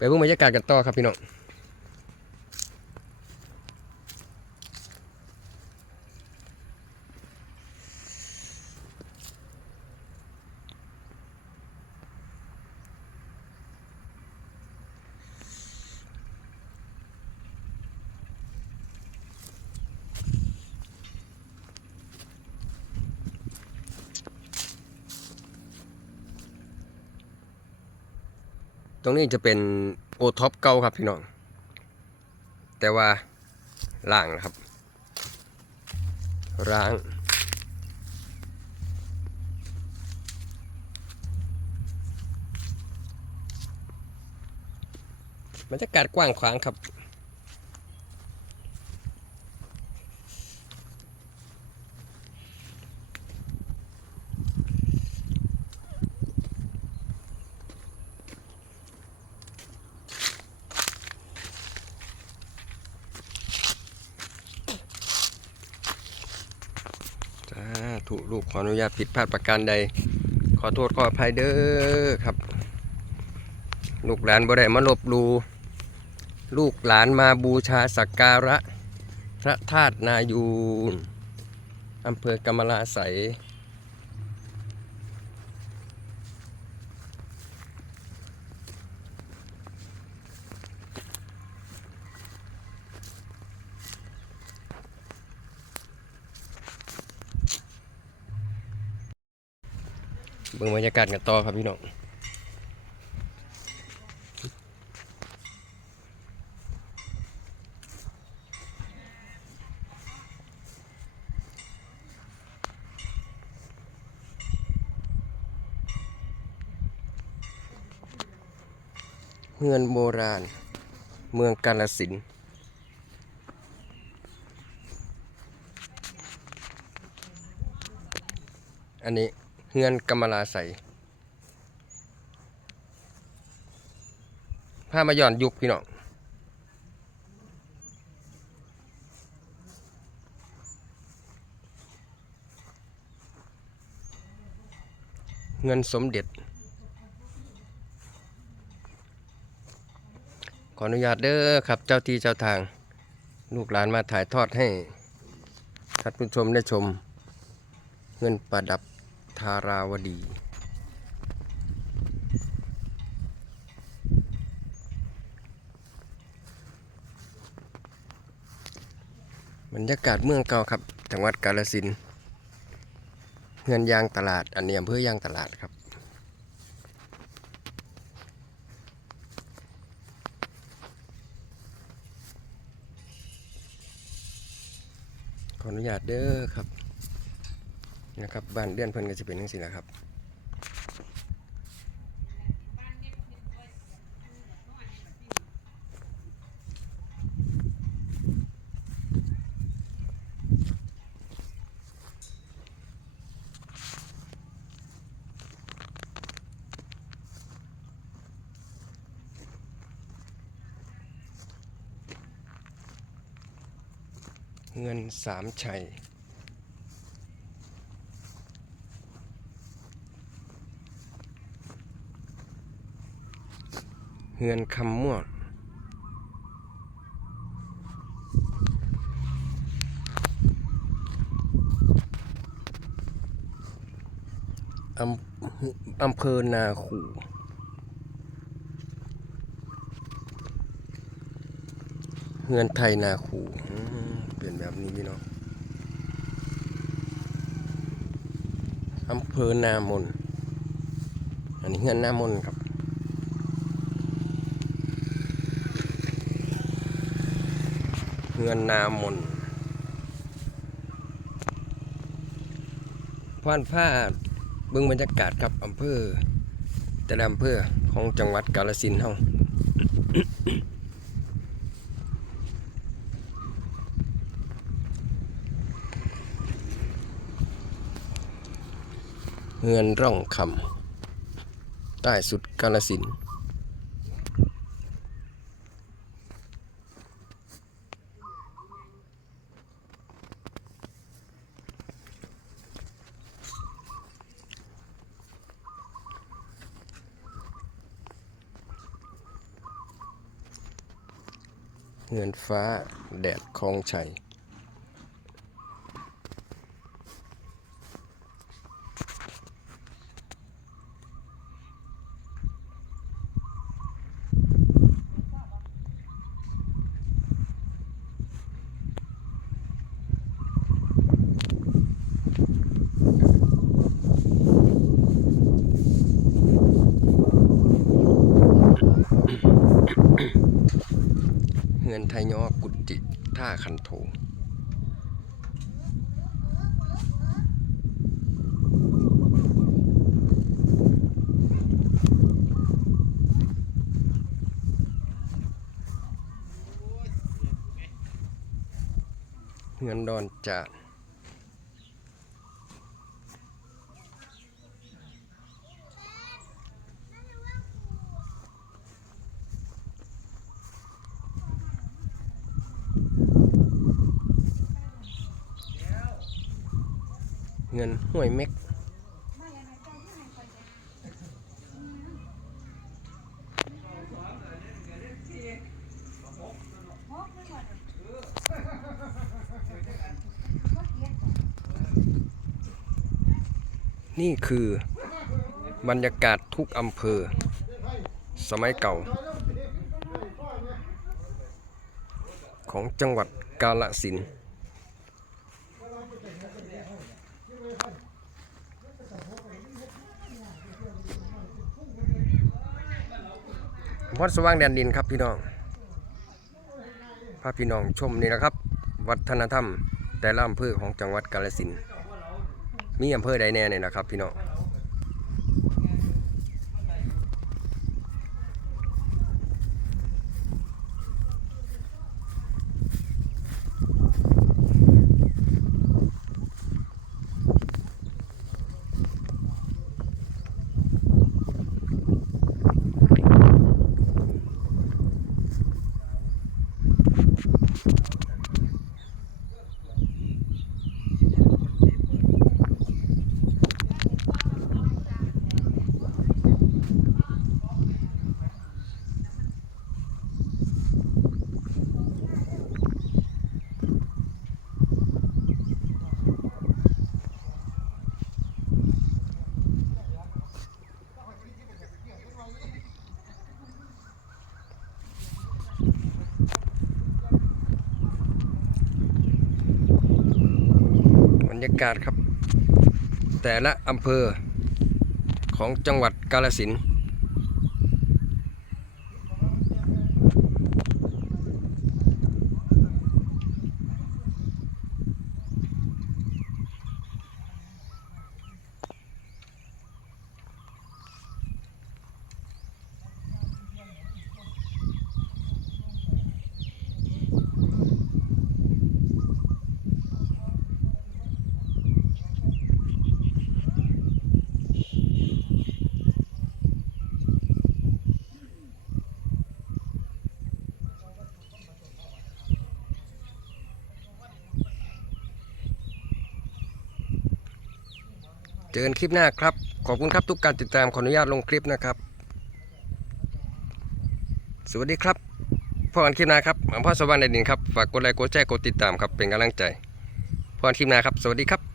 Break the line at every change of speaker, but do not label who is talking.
ไปเบิ่งบรรยากาศกันต่อครับพี่น้อง รงนี้จะเป็นโอท็อปเก่าครับพี่น้อง แต่ว่าล่างนะครับ ร้างบรรยากาศกว้างขวางครับ สา ธุลูกขออนุญาตผิดพลาดประการใด ขอโทษขออภัยเด้อครับ ลูกหลานบ่ได้มาลบลูลูกหลานมาบูชาสักการะ พระธาตุนายูนอำเภอกำมะลาใส เบิ่งบรรยากาศกันต่อครับพี่น้องเฮือนโบราณ เมืองกาลสินอันนี้ เฮือนกำมลาใสผ้ามาย้อนยุคพี่น้องเงินสมเด็จ ขออนุญาตเด้อครับเจ้าที่เจ้าทาง ลูกหลานมาถ่ายทอดให้ท่านผู้ชมได้ชม เงินประดับ ธาราวดี บรรยากาศเมืองเก่าครับ จังหวัดกาฬสินเงินยางตลาด อันนี้อำเภอยางตลาดครับขออนุญาตเด้อครับ นะครับบ้านเดือนเพิ่นก็จะเป็นจังซี่นะครับเงินสามชัย เงินคำม่วงอำอำเภอนาคูเงินไทยนาคูอืมเปลี่ยนแบบนี้พี่น้องอำเภอนามน อันนี้เงินนามนครับ เงินนามนพานผ้าเบื้องบรรยากาศครับอำเภอแต่ละอำเภอของจังหวัดกาฬสินเฮาเงินร่องคำใต้สุดกาลสิน เงินฟ้าแดดคลองชัย ฮือนไทยยอกุจิท่าคันโถเฮือนดอนจาน เงินห้วยเม็กนี่คือบรรยากาศทุกอำเภอ สมัยเก่า ของจังหวัดกาฬสินธุ์ วัดสว่างแดนดินครับพี่น้องพาพี่น้องชมนี่นะครับ วัฒนธรรม แต่ละอำเภอของจังหวัดกาฬสินมีอำเภอใดแน่เนี่ยนะครับ พี่น้อง รรยากาศครับ แต่ละอำเภอของจังหวัดกาลสิน เจอกันคลิปหน้าครับ ขอบคุณครับทุกการติดตามขออนุญาตลงคลิปนะครับ สวัสดีครับพ่อกันคลิปหน้าครับอำเภอสว่างแดนดินครับ ฝากกดไลค์กดแชร์กดติดตามครับเป็นกำลังใจพ่อกันคลิปหน้าครับ สวัสดีครับ